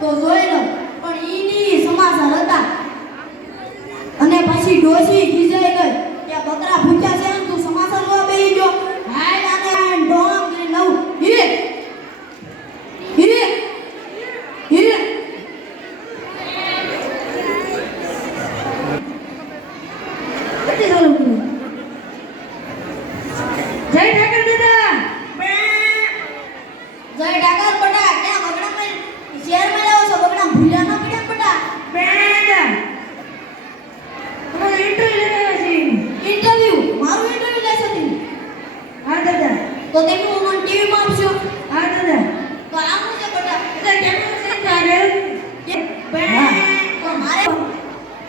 તો જોઈ લો પણ ઈની સમાચાર હતા અને પછી ડોશી ખીજાઈ ગઈ કે બકરા ભૂખ્યા છે ને તું સમાચાર જોવા બેહી ગયો હાય આને ડોંગ ને નવ હીરે હીરે હીરે કતી ચાલુ કર્યું જય ઠાકર દાદા જય ઠાકર બટા ક્યાં બગડા માં શેર માં લાવો છો બગડા ભૂલ્યા ન પડ્યા બટા તમારો ઇન્ટરવ્યુ લેવા છે ઇન્ટરવ્યુ મારું ઇન્ટરવ્યુ લેશો તમે હા દાદા તો તમે મને ટીવી માં આપશો હા દાદા તો આવું છે બટા એટલે કેમેરો છે તારે તો મારે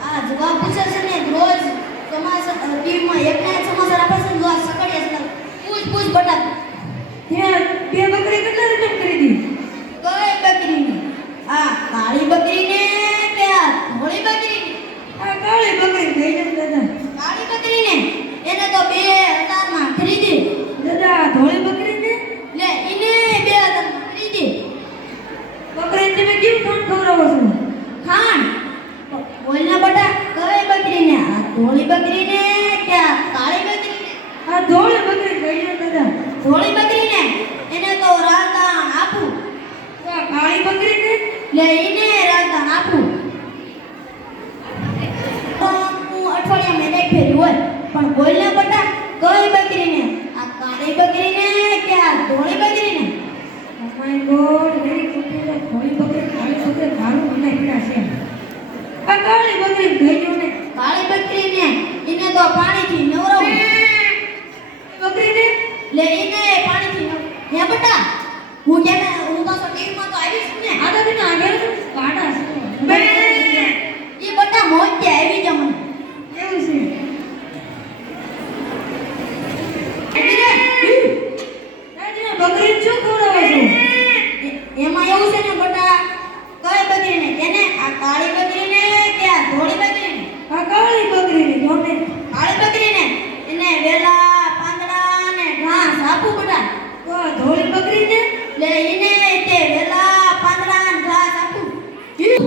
આ જવાબ પૂછે છે ને રોજ સમાચાર ટીવી માં એક ના એક સમાચાર આપે છે જો સકડીએ છે પૂછ બટા ત્યાં બે બકરી કેટલા રૂપિયા ખરીદી કઈ બકરીને આ કાળી બકરીને કે આ ધોળી બકરીને આ કાળી બકરી થઈ જશે દાદા કાળી બકરીને એને તો 2000 માં ખરીદી દાદા ધોળી બકરીને લે એને 2000 માં ખરીદી બકરીને તમે કેવું ખાંડ ખવડાવો છો ખાંડ બોલના બટા કઈ બકરીને આ ધોળી બકરીને કે આ કાળી બકરીને આ ધોળી બકરી થઈ જશે દાદા ધોળી બકરીને એને તો રાતદાન આપું તો કાળી બકરીને લે એને રાતદાન આપું હું અઠવાડિયામાં એક ફેરી હોય પણ બોલના બટા કઈ બકરીને આ કાળી બકરીને કે આ ધોળી બકરીને ઓ માય ગોડ વેરી કુટીલા ધોળી બકરી કાળી બકરી મારું મને પીડા છે આ કાળી બકરી થઈ ગયો ને કાળી બકરીને એને તો પાણીથી નવરાવું બકરીને લે એને પાણીથી હે બટા હું તો ટીવી માં તો આવી છું ને આ તો આગળ કાઢા છે એ બટા મોજ કે આવી જા મને કેવું છે બકરી શું ખવડાવે છે એમાં એવું છે ને બટા કઈ બકરીને કેને આ કાળી બકરીને કે આ ધોળી બકરીને આ કાળી બકરીને જોને કાળી બકરીને એને વેલા પાંદડા ને ઘાસ આપું બટા તો ધોળી બકરીને લે એને તે વેલા પાંદડા ને ઘાસ આપું કઈ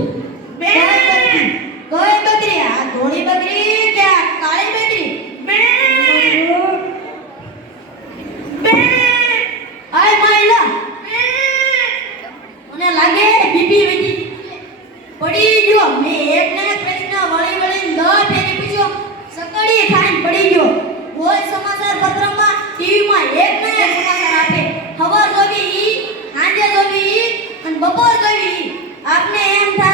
બકરી આ ધોળી બકરી કે આ કાળી બકરી આય માયલા મને લાગે બીબી વેટી પડી ગયો મે એક ને એક પ્રશ્ન વળી વળી 10 ફેરી પૂછ્યો સકડી ખાઈને પડી ગયો કોઈ સમાચાર પત્રમાં ટીવી માં એક ને એક સમાચાર આપે ખબર જોવી ઈ સાંજે જોવી ઈ અને બપોર જોવી ઈ આપને એમ થાય